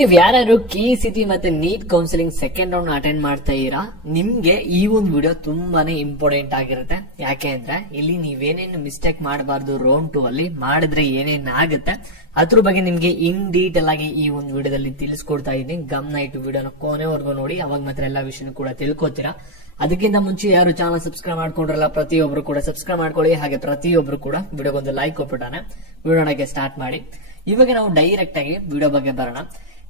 ನೀವ್ ಯಾರು KCET ಮತ್ತೆ NEET counselling second round attend ಮಾಡ್ತಾ ಇರಾ, ನಿಮ್ಗೆ ಈ ಒಂದು ವಿಡಿಯೋ ತುಂಬಾನೇ ಇಂಪಾರ್ಟೆಂಟ್ ಆಗಿರುತ್ತೆ. ಯಾಕೆ ಅಂದ್ರೆ ಇಲ್ಲಿ ನೀವೇನೇನು ಮಿಸ್ಟೇಕ್ ಮಾಡಬಾರ್ದು ರೌಂಡ್ 2 ಅಲ್ಲಿ ಮಾಡಿದ್ರೆ ಏನೇನ್ ಆಗುತ್ತೆ ಅದ್ರ ಬಗ್ಗೆ ನಿಮ್ಗೆ ಇನ್ ಡೀಟೇಲ್ ಆಗಿ ಈ ಒಂದು ವಿಡಿಯೋದಲ್ಲಿ ತಿಳಿಸ್ಕೊಡ್ತಾ ಇದ್ದೀನಿ. ಗಮನ ಇಟ್ಟು ವಿಡಿಯೋನ ಕೊನೆವರೆಗೂ ನೋಡಿ, ಅವಾಗ ಮಾತ್ರ ಎಲ್ಲಾ ವಿಷಯ ಕೂಡ ತಿಳ್ಕೊತೀರಾ. ಅದಕ್ಕಿಂತ ಮುಂಚೆ ಯಾರು ಚಾನಲ್ ಸಬ್ಸ್ಕ್ರೈಬ್ ಮಾಡ್ಕೊಂಡ್ರಲ್ಲ ಪ್ರತಿಯೊಬ್ರು ಕೂಡ ಸಬ್ಸ್ಕ್ರೈಬ್ ಮಾಡ್ಕೊಳ್ಳಿ. ಹಾಗೆ ಪ್ರತಿಯೊಬ್ರು ಕೂಡ ವಿಡಿಯೋಗೊಂದು ಲೈಕ್ ಕೊಟ್ಬಿಟ್ಟಾನೆ. ವಿಡಿಯೋಗೆ ಸ್ಟಾರ್ಟ್ ಮಾಡಿ. ಇವಾಗ ನಾವು ಡೈರೆಕ್ಟ್ ಆಗಿ ವಿಡಿಯೋ ಬಗ್ಗೆ ಬರೋಣ.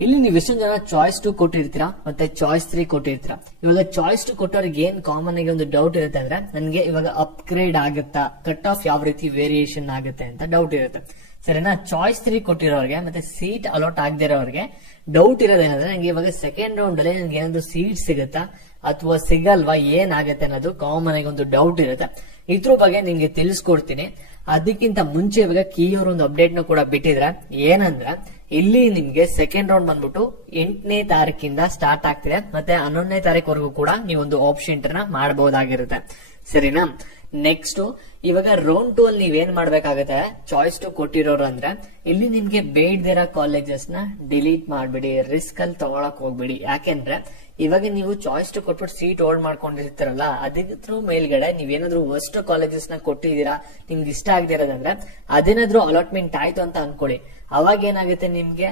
ಇಲ್ಲಿ ನೀವು ಎಷ್ಟೊಂದು ಜನ ಚಾಯ್ಸ್ 2 ಕೊಟ್ಟಿರ್ತೀರಾ ಮತ್ತೆ ಚಾಯ್ಸ್ 3 ಕೊಟ್ಟಿರ್ತೀರಾ. ಇವಾಗ ಚಾಯ್ಸ್ 2 ಕೊಟ್ಟವ್ರಿಗೆ ಏನ್ ಕಾಮನ್ ಆಗಿ ಒಂದು ಡೌಟ್ ಇರುತ್ತೆ ಅಂದ್ರೆ, ನನ್ಗೆ ಇವಾಗ ಅಪ್ಗ್ರೇಡ್ ಆಗುತ್ತಾ, ಕಟ್ ಆಫ್ ಯಾವ ರೀತಿ ವೇರಿಯೇಷನ್ ಆಗುತ್ತೆ ಅಂತ ಡೌಟ್ ಇರುತ್ತೆ. ಸರಿನಾ? ಚಾಯ್ಸ್ 3 ಕೊಟ್ಟಿರೋರಿಗೆ ಮತ್ತೆ ಸೀಟ್ ಅಲಾಟ್ ಆಗದಿರೋರಿಗೆ ಡೌಟ್ ಇರೋದೇನಂದ್ರೆ, ನಂಗೆ ಇವಾಗ ಸೆಕೆಂಡ್ ರೌಂಡ್ ಅಲ್ಲಿ ನನ್ಗೆ ಏನಾದ್ರು ಸೀಟ್ ಸಿಗುತ್ತಾ ಅಥವಾ ಸಿಗಲ್ವಾ, ಏನಾಗುತ್ತೆ ಅನ್ನೋದು ಕಾಮನ್ ಆಗಿ ಒಂದು ಡೌಟ್ ಇರುತ್ತೆ. ಇದ್ರ ಬಗ್ಗೆ ನಿಮ್ಗೆ ತಿಳಿಸ್ಕೊಡ್ತೀನಿ. ಅದಕ್ಕಿಂತ ಮುಂಚೆ ಇವಾಗ ಕೀ ಅವರು ಒಂದು ಅಪ್ಡೇಟ್ ನ ಕೂಡ ಬಿಟ್ಟಿದ್ರೆ, ಏನಂದ್ರೆ ಇಲ್ಲಿ ನಿಮ್ಗೆ ಸೆಕೆಂಡ್ ರೌಂಡ್ ಬಂದ್ಬಿಟ್ಟು 8ನೇ ತಾರೀಕಿಂದ ಸ್ಟಾರ್ಟ್ ಆಗ್ತಿದೆ. ಮತ್ತೆ 11ನೇ ತಾರೀಕುವರೆಗೂ ಕೂಡ ನೀವೊಂದು ಆಪ್ಷನ್ ಎಂಟ್ರಿನ ಮಾಡಬಹುದಾಗಿರುತ್ತೆ. ಸರಿನಾ? ನೆಕ್ಸ್ಟ್ ಇವಾಗ ರೌಂಡ್ 2 ಅಲ್ಲಿ ನೀವೇನ್ ಮಾಡ್ಬೇಕಾಗುತ್ತೆ, ಚಾಯ್ಸ್ 2 ಕೊಟ್ಟಿರೋರು ಅಂದ್ರೆ ಇಲ್ಲಿ ನಿಮ್ಗೆ ಬೇಡದಿರೋ ಕಾಲೇಜಸ್ ನ ಡಿಲೀಟ್ ಮಾಡ್ಬಿಡಿ, ರಿಸ್ಕ್ ಅಲ್ಲಿ ತಗೊಳಕ್ ಹೋಗ್ಬಿಡಿ. ಯಾಕೆಂದ್ರೆ ಇವಾಗ ನೀವು ಚಾಯ್ಸ್ 2 ಕೊಟ್ಬಿಟ್ಟು ಸೀಟ್ ಹೋಲ್ಡ್ ಮಾಡ್ಕೊಂಡಿರ್ತೀರಲ್ಲ, ಅದ್ರ ಮೇಲ್ಗಡೆ ನೀವೇನಾದ್ರೂ ವರ್ಸ್ಟ್ ಕಾಲೇಜಸ್ ನ ಕೊಟ್ಟಿದ್ದೀರಾ, ನಿಮ್ಗೆ ಇಷ್ಟ ಆಗದಿರೋದಂದ್ರೆ ಅದೇನಾದ್ರೂ ಅಲಾಟ್ಮೆಂಟ್ ಆಯ್ತು ಅಂತ ಅನ್ಕೊಳ್ಳಿ. ಅವಾಗ ಏನಾಗುತ್ತೆ, ನಿಮ್ಗೆ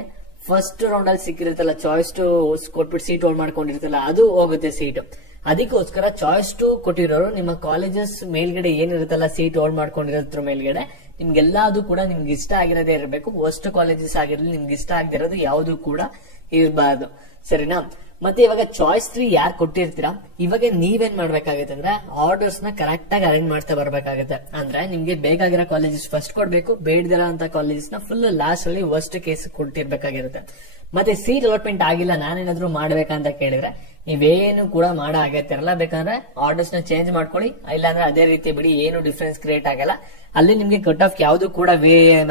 ಫಸ್ಟ್ ರೌಂಡ್ ಅಲ್ಲಿ ಸಿಕ್ಕಿರುತ್ತಲ್ಲ ಚಾಯ್ಸ್ 2 ಕೊಟ್ಬಿಟ್ಟು ಸೀಟ್ ಹೋಲ್ಡ್ ಮಾಡ್ಕೊಂಡಿರ್ತಲ್ಲ, ಅದು ಹೋಗುತ್ತೆ ಸೀಟ್. ಅದಕ್ಕೋಸ್ಕರ ಚಾಯ್ಸ್ 2 ಕೊಟ್ಟಿರೋರು ನಿಮ್ಮ ಕಾಲೇಜಸ್ ಮೇಲ್ಗಡೆ ಏನಿರುತ್ತಲ್ಲ ಸೀಟ್ ಹೋಲ್ಡ್ ಮಾಡ್ಕೊಂಡಿರೋದ್ರ ಮೇಲ್ಗಡೆ ನಿಮ್ಗೆಲ್ಲಾ ಅದು ಕೂಡ ನಿಮ್ಗೆ ಇಷ್ಟ ಆಗಿರೋದೇ ಇರಬೇಕು. ವರ್ಸ್ಟ್ ಕಾಲೇಜಸ್ ಆಗಿರಲಿ, ನಿಮ್ಗೆ ಇಷ್ಟ ಆಗದಿರೋದು ಯಾವ್ದು ಕೂಡ ಇರಬಾರ್ದು. ಸರಿನಾ? ಮತ್ತೆ ಇವಾಗ ಚಾಯ್ಸ್ 3 ಯಾರು ಕೊಟ್ಟಿರ್ತೀರಾ, ಇವಾಗ ನೀವೇನ್ ಮಾಡ್ಬೇಕಾಗುತ್ತೆ ಅಂದ್ರೆ ಆರ್ಡರ್ಸ್ ನ ಕರೆಕ್ಟ್ ಆಗಿ ಅರೇಂಜ್ ಮಾಡ್ತಾ ಬರ್ಬೇಕಾಗುತ್ತೆ. ಅಂದ್ರೆ ನಿಮ್ಗೆ ಬೇಕಾಗಿರೋ ಕಾಲೇಜಸ್ ಫಸ್ಟ್ ಕೊಡ್ಬೇಕು, ಬೇಡದಿರೋ ಅಂತ ಕಾಲೇಜಸ್ ನ ಫುಲ್ ಲಾಸ್ಟ್ ಅಲ್ಲಿ ವರ್ಸ್ಟ್ ಕೇಸ್ ಕೊಟ್ಟಿರ್ಬೇಕಾಗಿರುತ್ತೆ. ಮತ್ತೆ ಸೀಟ್ ಅಲಾಟ್ಮೆಂಟ್ ಆಗಿಲ್ಲ, ನಾನೇನಾದ್ರೂ ಮಾಡ್ಬೇಕಂತ ಕೇಳಿದ್ರೆ ನೀವೇನು ಕೂಡ ಮಾಡೋ ಆಗತ್ತಿರಲ್ಲ. ಬೇಕಂದ್ರೆ ಆರ್ಡರ್ಸ್ ನ ಚೇಂಜ್ ಮಾಡ್ಕೊಳ್ಳಿ, ಇಲ್ಲಾಂದ್ರೆ ಅದೇ ರೀತಿ ಬಿಡಿ, ಏನು ಡಿಫ್ರೆನ್ಸ್ ಕ್ರಿಯೇಟ್ ಆಗಲ್ಲ. ಅಲ್ಲಿ ನಿಮ್ಗೆ ಕಟ್ ಆಫ್ ಯಾವ್ದು ಕೂಡ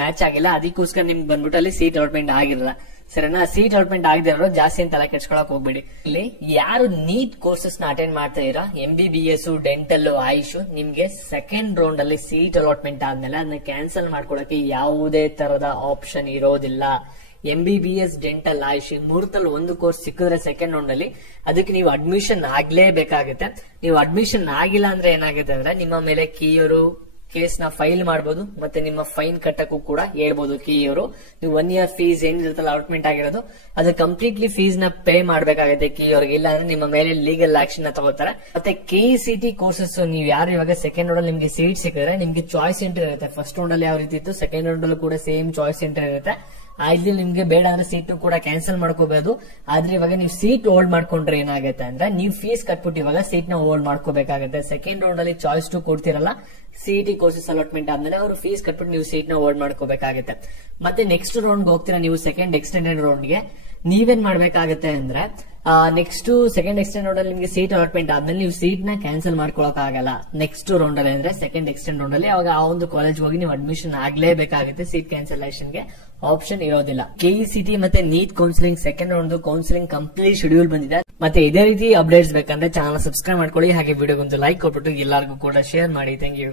ಮ್ಯಾಚ್ ಆಗಿಲ್ಲ, ಅದಕ್ಕೋಸ್ಕರ ನಿಮ್ಗೆ ಬಂದ್ಬಿಟ್ಟು ಅಲ್ಲಿ ಸೀಟ್ ಅಲಾಟ್ಮೆಂಟ್ ಆಗಿರಲ್ಲ. ಸರಿನಾ? ಸೀಟ್ ಅಲಾಟ್ಮೆಂಟ್ ಆಗದಿರೋ ಜಾಸ್ತಿ ತಲೆ ಕೆಡ್ಸ್ಕೊಳಕ್ ಹೋಗ್ಬೇಡಿ. ಇಲ್ಲಿ ಯಾರು ನೀಟ್ ಕೋರ್ಸಸ್ ನ ಅಟೆಂಡ್ ಮಾಡ್ತಾ ಇರೋ MBBS, ಡೆಂಟಲ್, ಆಯುಷ್, ನಿಮ್ಗೆ ಸೆಕೆಂಡ್ ರೌಂಡ್ ಅಲ್ಲಿ ಸೀಟ್ ಅಲಾಟ್ಮೆಂಟ್ ಆದ್ಮೇಲೆ ಅದನ್ನ ಕ್ಯಾನ್ಸಲ್ ಮಾಡ್ಕೊಳಕ್ಕೆ ಯಾವುದೇ ತರದ ಆಪ್ಷನ್ ಇರೋದಿಲ್ಲ. MBBS, ಡೆಂಟಲ್, ಆಯುಷ್ ಮೂರ್ತಲ್ಲಿ ಒಂದು ಕೋರ್ಸ್ ಸಿಕ್ಕಿದ್ರೆ ಸೆಕೆಂಡ್ ರೌಂಡ್ ಅಲ್ಲಿ ಅದಕ್ಕೆ ನೀವು ಅಡ್ಮಿಷನ್ ಆಗ್ಲೇಬೇಕಾಗುತ್ತೆ. ನೀವು ಅಡ್ಮಿಷನ್ ಆಗಿಲ್ಲ ಅಂದ್ರೆ ಏನಾಗುತ್ತೆ ಅಂದ್ರೆ ನಿಮ್ಮ ಮೇಲೆ ಕೀಯವರು ಕೇಸ್ ನ ಫೈಲ್ ಮಾಡಬಹುದು, ಮತ್ತೆ ನಿಮ್ಮ ಫೈನ್ ಕಟ್ಟಕ್ಕೂ ಕೂಡ ಹೇಳ್ಬೋದು ಕೀಯವರು. ನೀವು 1 year ಫೀಸ್ ಏನಿರುತ್ತಲ್ಲ ಅಲಾಟ್ಮೆಂಟ್ ಆಗಿರೋದು, ಅದು ಕಂಪ್ಲೀಟ್ಲಿ ಫೀಸ್ ನ ಪೇ ಮಾಡ್ಬೇಕಾಗುತ್ತೆ ಕೀಯವ್ರಿಗೆ. ಇಲ್ಲ ಅಂದ್ರೆ ನಿಮ್ಮ ಮೇಲೆ ಲೀಗಲ್ ಆಕ್ಷನ್ ನ ತಗೋತಾರೆ. ಮತ್ತೆ KCET ಕೋರ್ಸಸ್ ನೀವು ಯಾರು ಇವಾಗ ಸೆಕೆಂಡ್ ರೌಂಡ್ ಅಲ್ಲಿ ನಿಮ್ಗೆ ಸೀಟ್ ಸಿಕ್ಕಿದ್ರೆ ನಿಮ್ಗೆ ಚಾಯ್ಸ್ ಸೆಂಟರ್ ಇರುತ್ತೆ. ಫಸ್ಟ್ ರೌಂಡ್ ಅಲ್ಲಿ ಯಾವ ರೀತಿ ಇತ್ತು, ಸೆಕೆಂಡ್ ರೌಂಡ್ ಅಲ್ಲಿ ಕೂಡ ಸೇಮ್ ಚಾಯ್ಸ್ ಸೆಂಟರ್ ಇರುತ್ತೆ. ಇಲ್ಲಿ ನಿಮ್ಗೆ ಬೇಡ ಅಂದ್ರೆ ಸೀಟ್ ಕೂಡ ಕ್ಯಾನ್ಸಲ್ ಮಾಡ್ಕೋಬಹುದು. ಆದ್ರೆ ಇವಾಗ ನೀವು ಸೀಟ್ ಹೋಲ್ಡ್ ಮಾಡ್ಕೊಂಡ್ರೆ ಏನಾಗುತ್ತೆ ಅಂದ್ರೆ ನೀವು ಫೀಸ್ ಕಟ್ಬಿಟ್ಟು ಇವಾಗ ಸೀಟ್ ನ ಹೋಲ್ಡ್ ಮಾಡ್ಕೋಬೇಕಾಗುತ್ತೆ. ಸೆಕೆಂಡ್ ರೌಂಡ್ ಅಲ್ಲಿ ಚಾಯ್ಸ್ 2 ಕೊಡ್ತಿರಲ್ಲ, CET ಕೋರ್ಸಸ್ ಅಲಾಟ್ಮೆಂಟ್ ಆದ್ಮೇಲೆ ಅವರು ಫೀಸ್ ಕಟ್ಬಿಟ್ಟು ನೀವು ಸೀಟ್ ನ ಹೋಲ್ಡ್ ಮಾಡ್ಕೋಬೇಕಾಗುತ್ತೆ. ಮತ್ತೆ ನೆಕ್ಸ್ಟ್ ರೌಂಡ್ ಹೋಗ್ತೀರಾ ನೀವು ಸೆಕೆಂಡ್ ಎಕ್ಸ್ಟೆಂಡೆಡ್ ರೌಂಡ್ ಗೆ, ನೀವೇನ್ ಮಾಡ್ಬೇಕಾಗುತ್ತೆ ಅಂದ್ರೆ ನೆಕ್ಸ್ಟ್ ಸೆಕೆಂಡ್ ಎಕ್ಸ್ಟೆಂಡ್ ರೌಂಡ್ ಅಲ್ಲಿ ನಿಮ್ಗೆ ಸೀಟ್ ಅಲಾಟ್ಮೆಂಟ್ ಆದ್ಮೇಲೆ ನೀವು ಸೀಟ್ ನ ಕ್ಯಾನ್ಸಲ್ ಮಾಡ್ಕೊಳಕ್ ಆಗಲ್ಲ. ನೆಕ್ಸ್ಟ್ ರೌಂಡ್ ಅಲ್ಲಿ ಅಂದ್ರೆ ಸೆಕೆಂಡ್ ಎಕ್ಸ್ಟೆಂಡ್ ರೌಂಡ್ ಅಲ್ಲಿ ಅವಾಗ ಆ ಒಂದು ಕಾಲೇಜ್ ಹೋಗಿ ನೀವು ಅಡ್ಮಿಷನ್ ಆಗ್ಲೇಬೇಕಾಗುತ್ತೆ. ಸೀಟ್ ಕ್ಯಾನ್ಸಲೇಷನ್ ಗೆ ಆಪ್ಷನ್ ಇರೋದಿಲ್ಲ. KCET ಮತ್ತೆ NEET counselling second round counselling complete schedule ಬಂದಿದೆ. ಮತ್ತೆ ಇದೇ ರೀತಿ ಅಪ್ಡೇಟ್ಸ್ ಬೇಕಂದ್ರೆ ಚಾನಲ್ ಸಬ್ಸ್ಕ್ರೈಬ್ ಮಾಡ್ಕೊಳ್ಳಿ. ಹಾಗೆ ವಿಡಿಯೋಗೊಂದು ಲೈಕ್ ಕೊಟ್ಬಿಟ್ಟು ಎಲ್ಲರಿಗೂ ಕೂಡ ಶೇರ್ ಮಾಡಿ. Thank you.